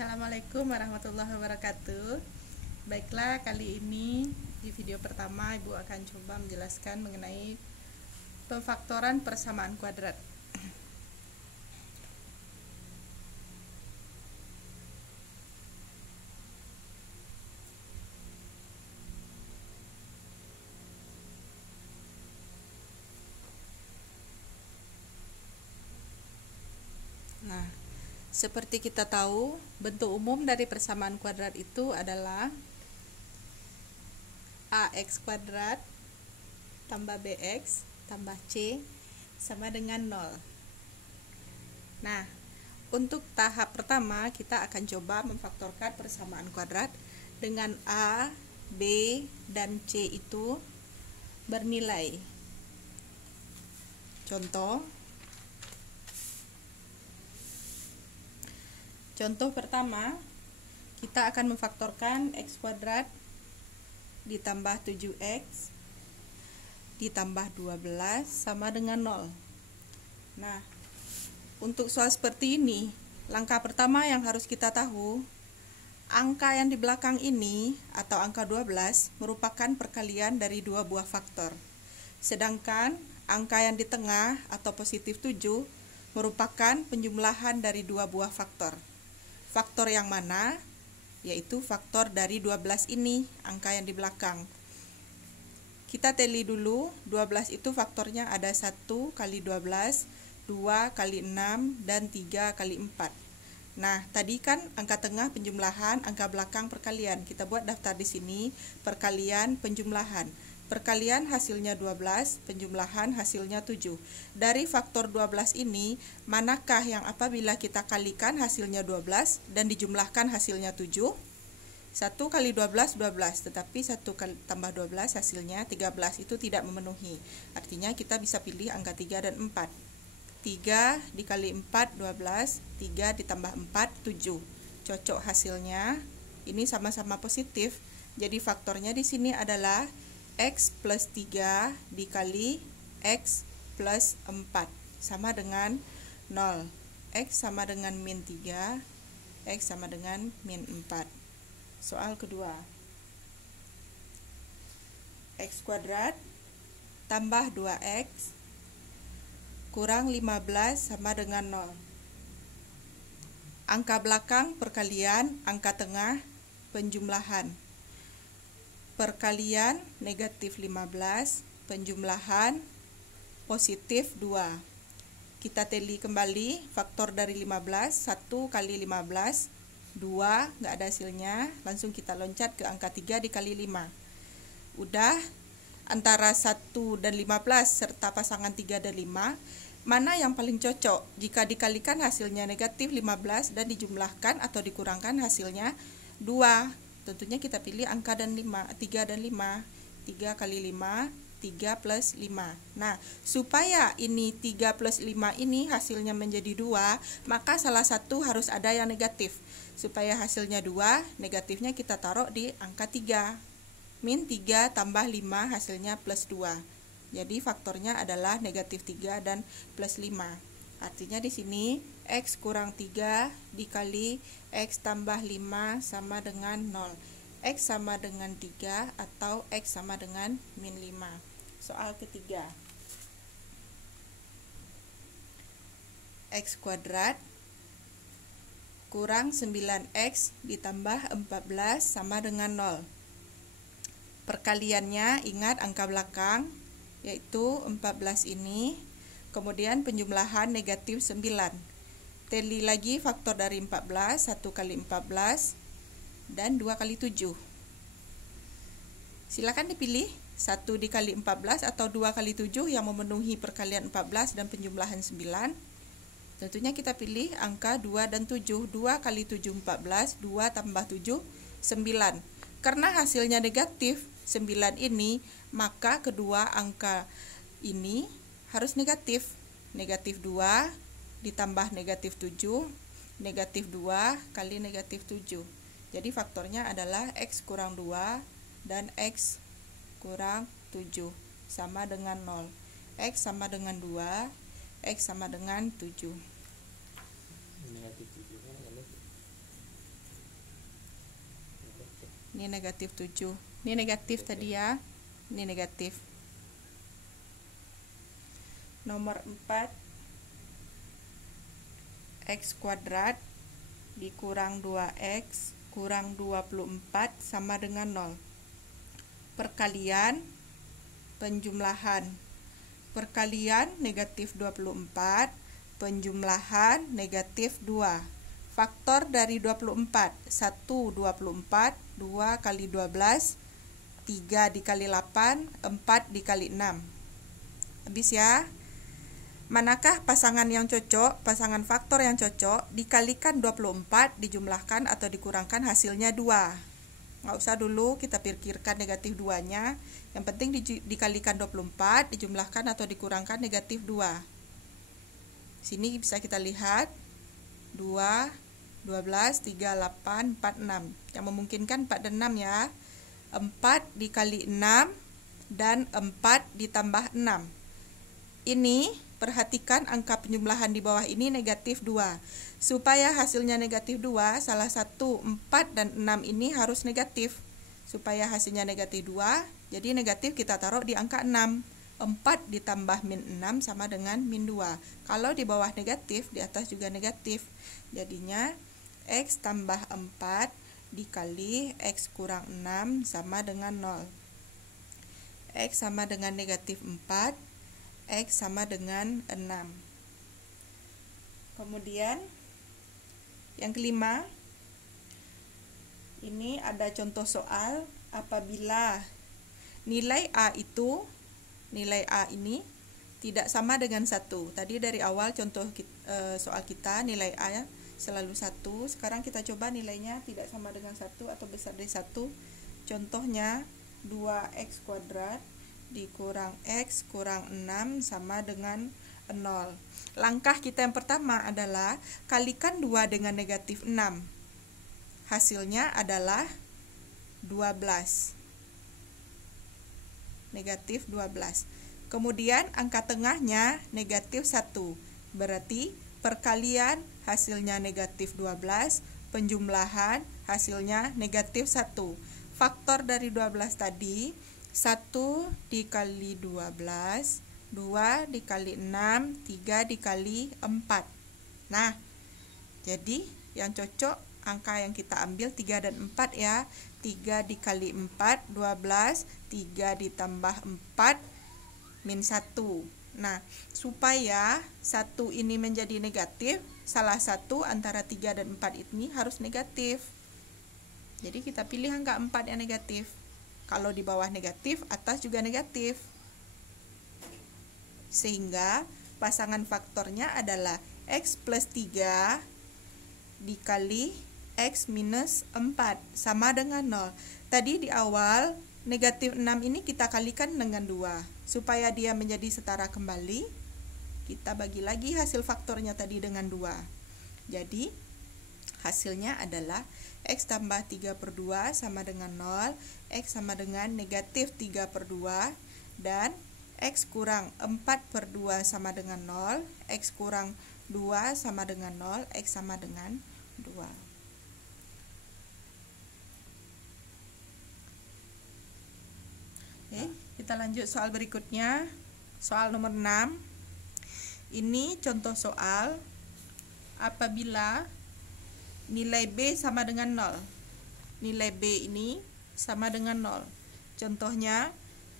Assalamualaikum warahmatullahi wabarakatuh. Baiklah, kali ini di video pertama Ibu akan coba menjelaskan mengenai pemfaktoran persamaan kuadrat. Nah, seperti kita tahu, bentuk umum dari persamaan kuadrat itu adalah ax kuadrat tambah bx tambah c sama dengan 0. Nah, untuk tahap pertama kita akan coba memfaktorkan persamaan kuadrat dengan a, b, dan c itu bernilai. Contoh pertama, kita akan memfaktorkan x kuadrat ditambah 7x ditambah 12 sama dengan 0. Nah, untuk soal seperti ini, langkah pertama yang harus kita tahu, angka yang di belakang ini atau angka 12 merupakan perkalian dari dua buah faktor. Sedangkan angka yang di tengah atau positif 7 merupakan penjumlahan dari dua buah faktor. Faktor yang mana? Yaitu faktor dari 12 ini, angka yang di belakang. Kita teli dulu, 12 itu faktornya ada 1 kali 12, 2 kali 6, dan 3 kali 4. Nah, tadi kan angka tengah penjumlahan, angka belakang perkalian. Kita buat daftar di sini, perkalian penjumlahan. Perkalian hasilnya 12, penjumlahan hasilnya 7. Dari faktor 12 ini, manakah yang apabila kita kalikan hasilnya 12 dan dijumlahkan hasilnya 7? 1 kali 12, 12, tetapi 1 kali tambah 12 hasilnya 13, itu tidak memenuhi. Artinya kita bisa pilih angka 3 dan 4. 3 dikali 4, 12, 3 ditambah 4, 7. Cocok hasilnya, ini sama-sama positif, jadi faktornya di sini adalah x plus 3 dikali x plus 4 sama dengan 0. X sama dengan min 3, x sama dengan min 4. Soal kedua, x kuadrat tambah 2x kurang 15 sama dengan 0. Angka belakang perkalian, angka tengah penjumlahan. Perkalian negatif 15, penjumlahan positif 2. Kita teli kembali faktor dari 15, 1 kali 15, 2, nggak ada hasilnya. Langsung kita loncat ke angka 3 dikali 5. Udah, antara 1 dan 15 serta pasangan 3 dan 5, mana yang paling cocok? Jika dikalikan hasilnya negatif 15 dan dijumlahkan atau dikurangkan hasilnya 2. Tentunya kita pilih angka 3 dan 5. 3 kali 5, 3 plus 5. Nah, supaya ini 3 plus 5 ini hasilnya menjadi 2, maka salah satu harus ada yang negatif. Supaya hasilnya 2, negatifnya kita taruh di angka 3. Min 3 tambah 5 hasilnya plus 2. Jadi faktornya adalah negatif 3 dan plus 5. Artinya di sini x kurang 3 dikali x tambah 5 sama dengan 0. X sama dengan 3 atau x sama dengan min 5. Soal ketiga, x kuadrat kurang 9x ditambah 14 sama dengan 0. Perkaliannya ingat angka belakang, yaitu 14 ini. Kemudian penjumlahan negatif 9. Teli lagi faktor dari 14, 1 kali 14 dan 2 kali 7. Silakan dipilih 1 dikali 14 atau 2 kali 7 yang memenuhi perkalian 14 dan penjumlahan 9. Tentunya kita pilih angka 2 dan 7. 2 kali 7 14, 2 tambah 7 9. Karena hasilnya negatif 9 ini, maka kedua angka ini harus negatif. Negatif 2 ditambah negatif 7, negatif 2 kali negatif 7. Jadi faktornya adalah x kurang 2 dan x kurang 7 sama dengan 0. X sama dengan 2, x sama dengan 7. Negatif 7 kan negatif. Ini negatif 7. Ini negatif tadi ya. Ini negatif. Nomor 4, X kuadrat dikurang 2X kurang 24 sama dengan 0. Perkalian, penjumlahan. Perkalian negatif 24, penjumlahan negatif 2. Faktor dari 24, 1 24, 2 kali 12, 3 dikali 8, 4 dikali 6. Habis ya. Manakah pasangan yang cocok? Pasangan faktor yang cocok dikalikan 24, dijumlahkan atau dikurangkan hasilnya 2. Nggak usah dulu kita pikirkan negatif 2-nya. Yang penting dikalikan 24, dijumlahkan atau dikurangkan negatif 2. Sini bisa kita lihat 2, 12, 3, 8, 4, 6. Yang memungkinkan 4 dan 6 ya. 4 dikali 6 dan 4 ditambah 6. Ini perhatikan angka penjumlahan di bawah ini negatif 2. Supaya hasilnya negatif 2, salah satu 4 dan 6 ini harus negatif. Supaya hasilnya negatif 2, jadi negatif kita taruh di angka 6. 4 ditambah min 6 sama dengan min 2. Kalau di bawah negatif, di atas juga negatif. Jadinya X tambah 4 dikali X kurang 6 sama dengan 0. X sama dengan negatif 4. X sama dengan 6. Kemudian yang kelima, ini ada contoh soal apabila nilai A ini tidak sama dengan 1. Tadi dari awal contoh soal kita nilai A selalu 1. Sekarang kita coba nilainya tidak sama dengan 1 atau besar dari 1. Contohnya 2X kuadrat dikurang X kurang 6 sama dengan 0. Langkah kita yang pertama adalah kalikan 2 dengan negatif 6. Hasilnya adalah 12. Negatif 12. Kemudian angka tengahnya negatif 1. Berarti perkalian hasilnya negatif 12, penjumlahan hasilnya negatif 1. Faktor dari 12 tadi 1 dikali 12, 2 dikali 6, 3 dikali 4. Nah, jadi yang cocok angka yang kita ambil 3 dan 4 ya. 3 dikali 4, 12, 3 ditambah 4, min 1. Nah, supaya 1 ini menjadi negatif, salah satu antara 3 dan 4 ini harus negatif. Jadi kita pilih angka 4 yang negatif. Kalau di bawah negatif, atas juga negatif. Sehingga pasangan faktornya adalah X plus 3 dikali X minus 4 sama dengan 0. Tadi di awal negatif 6 ini kita kalikan dengan 2. Supaya dia menjadi setara kembali, kita bagi lagi hasil faktornya tadi dengan 2. Jadi hasilnya adalah X tambah 3 per 2 sama dengan 0, X sama dengan negatif 3 per 2, dan X kurang 4 per 2 sama dengan 0, X kurang 2 sama dengan 0, X sama dengan 2. Oke, kita lanjut soal berikutnya. Soal nomor 6. Ini contoh soal apabila nilai B sama dengan 0. Nilai B ini sama dengan 0. Contohnya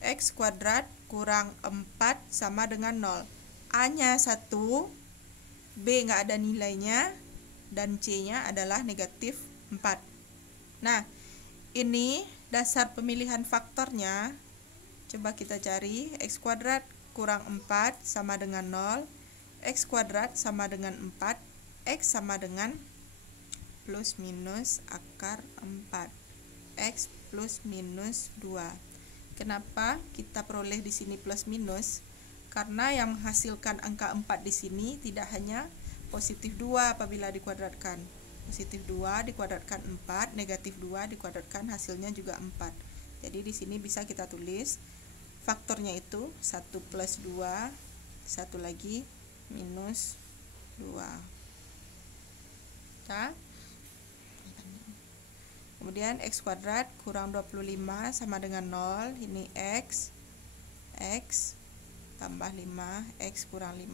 X kuadrat kurang 4 sama dengan 0. A-nya 1, B nggak ada nilainya, dan C-nya adalah negatif 4. Nah, ini dasar pemilihan faktornya. Coba kita cari. X kuadrat kurang 4 sama dengan 0. X kuadrat sama dengan 4. X sama dengan plus minus akar 4. X plus minus 2. Kenapa kita peroleh di sini plus minus? Karena yang menghasilkan angka 4 di sini tidak hanya positif 2 apabila dikuadratkan. Positif 2 dikuadratkan 4, negatif 2 dikuadratkan hasilnya juga 4. Jadi di sini bisa kita tulis faktornya itu 1 plus 2, satu lagi minus 2. Nah, Kemudian X kuadrat kurang 25 sama dengan 0. Ini X tambah 5, X kurang 5.